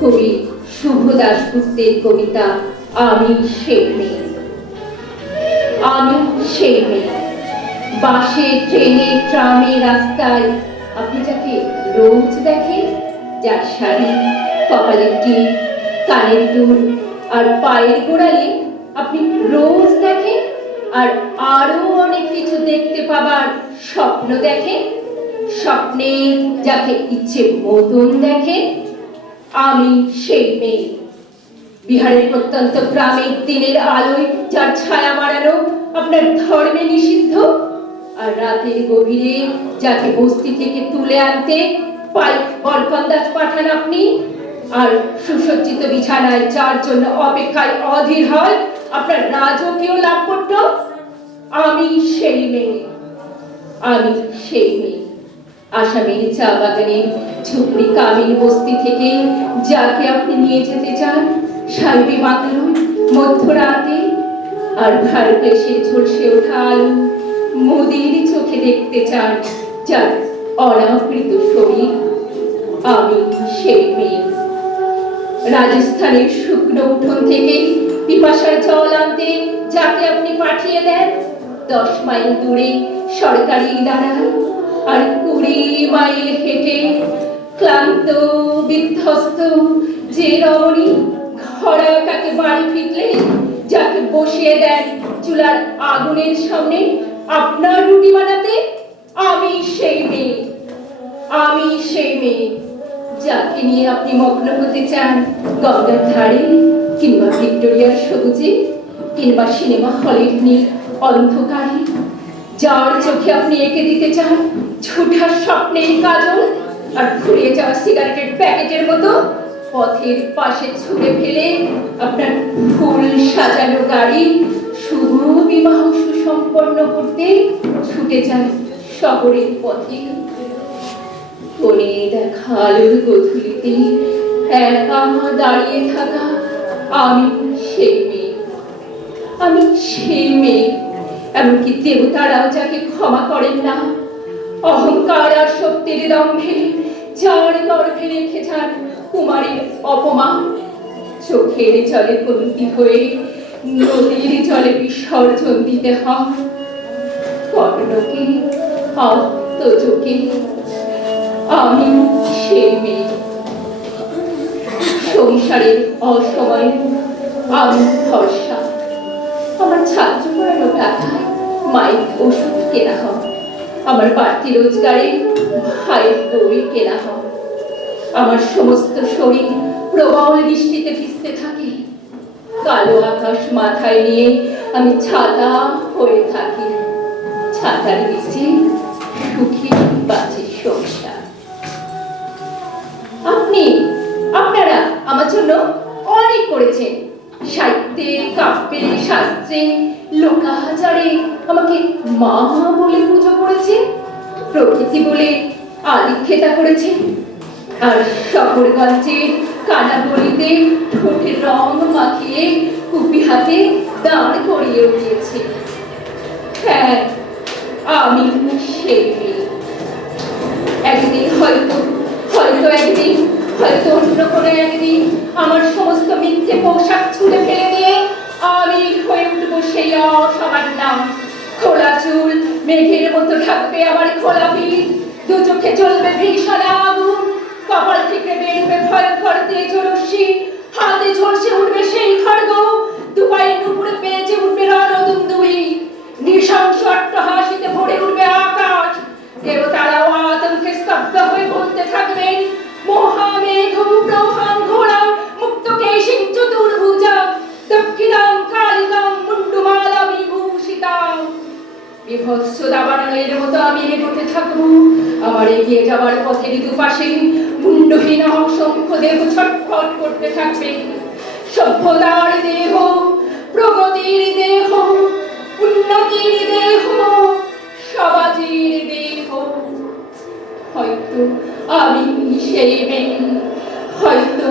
কবি শুভ দাশগুপ্তের কবিতা আমি সেই মেয়ে। আমি সেই মেয়ে, বাসে, ট্রেনে, ট্রামে, রাস্তায় আপনি যাকে রোজ দেখেন, যার শাড়ি, কপালের টিপ, কানের দুল আর পায়ের গোড়ালে আপনি রোজ দেখেন, আর আরো অনেক কিছু দেখতে পাবার স্বপ্ন দেখেন, স্বপ্নে যাকে ইচ্ছে মতন দেখেন। আমি সেই মেয়ে। বিহারের প্রত্যন্ত গ্রামের দিনের আলোয় যার ছায়া মারানো আপনার ধর্মে নিষিদ্ধ, আর রাতের গভীরে যাকে বস্তি থেকে তুলে আনতে পাইক বরকন্দাজ পাঠান আপনি, আর সুসজ্জিত বিছানায় যার জন্য অপেক্ষায় অধীর হয় আপনার রাজকীয় লাভপট্য। আমি সেই মেয়ে। আমি সেই মেয়ে। আসামের চা বাগানের ঝুপড়ি কামিল বস্তি থেকে যাকে আপনি নিয়ে যেতে চান সাইডে বাঁধানো মধ্যরাতে, আর ভারতে সে ঝলসে ওঠা আলো মোদির চোখে দেখতে চান যার অনাবৃত শরীর। আমি সেই মেয়ে। রাজস্থানের শুকনো উঠোন থেকে পিপাসার জল আনতে যাকে আপনি পাঠিয়ে দেন 10 মাইল দূরে সরকারি দাঁড়ায়, আর 20 মাইল হেঁটে ক্লান্ত বিধ্বস্ত যে রমণী ঘোড়া কাকে বাড়ি ফিরলে যাকে বসিয়ে দেন চুলার আগুনের সামনে আপনার রুটি বানাতে। আমি সেই মেয়ে। আমি সেই মেয়ে যাকে নিয়ে আপনি মগ্ন হতে চান গঙ্গার ধারে, কিংবা ভিক্টোরিয়ার সবুজে, কিংবা সিনেমা হলের নীল অন্ধকারে, যার চোখে আপনি এঁকে দিতে চান ঝুঠা স্বপ্নের কাজল, আর ফুরিয়ে যাওয়া সিগারেটের প্যাকেটের মতো পথের পাশে ছুঁড়ে ফেলে আপনার ফুল সাজানো গাড়ি শুভ বিবাহ সুসম্পন্ন করতে ছুটে যায় শহরের পথে। কোণে দেখা আলোর গধূলিতে একা দাঁড়িয়ে থাকা আমি সেই মেয়ে। আমি সেই মেয়ে। এমনকি দেবতারাও যাকে ক্ষমা করেন না, অহংকার আর শক্তির দম্ভে যার গর্ভে রেখে যান কুমারীর অপমান, চোখের জলে কলুতি হয়ে নদীর জলে বিসর্জন দিতে হয় কর্ণকে আত্মযোগে। আমি সেই মেয়ে। সংসারের অসময়ে আমি ভরসা। আমার ছাত্র পড়ানো টাকায় মায়ের ওষুধ কেনা হয়, আমার বাড়তি রোজগারে ভাইয়ের বই কেনা হয়। আমার সমস্ত শরীর প্রবল বৃষ্টিতে ভিজতে থাকে, কালো আকাশ মাথায় নিয়ে আমি ছাতা হয়ে থাকি। ছাতার নিচে সুখী বাঁচে সংসার। আপনারা আমার জন্য অনেক করেছেন। সাহিত্যে, কাব্যে, শাস্ত্রে, লোকাচারে আমাকে মা বলে পুজো করেছেন, প্রকৃতি বলে আদিক্ষেতা করেছেন, আর শহরগঞ্জে কানা গলিতে ঠোঁটের রং মাখিয়ে কুপি হাতে দাঁড় করিয়ে দিয়েছে। হ্যাঁ, আমি সেই মেয়ে। একদিন হয়তো একদিন হয়তো অন্য কোনো একদিন আমার সমস্ত মিথ্যে পোশাক ছুঁড়ে ফেলে দিয়ে আমি হয়ে উঠবো সেই অসমান নাম। খোলা চুল মেঘের মতো ঢাকবে আমার খোলা পিঠ, দু চোখে জ্বলবে ভীষণ আগুন, কপাল থেকে বেরোবে ভয়ঙ্কর তেজরশ্মি, হাতে ঝলসে উঠবে সেই খড়গ, দুপায়ের উপরে বেজে উঠবে রণদুন্দুভি, নৃশংস অট্টহাসিতে ভরে উঠবে আকাশ। দেবতারাও আতঙ্কে স্তব্ধ হয়ে বলতে থাকবেন মহামেঘ প্রভাং ঘোড়া মুক্তকেশিং চতুর্ভুজা দক্ষিণাং কালিকাং মুন্ডমালা বিভূষিতাং। বিভৎস দাবানলের মতো আমি এগোতে থাকবো। আমার এগিয়ে যাবার পথের দুপাশে মুন্ডহীন অসংখ্য দেহ ছটফট করতে থাকবে। সভ্যতার দেহ, প্রগতির দেহ, উন্নতির দেহ, সমাজের দেহ। হয়তো আমি সেই মেয়ে, হয়তো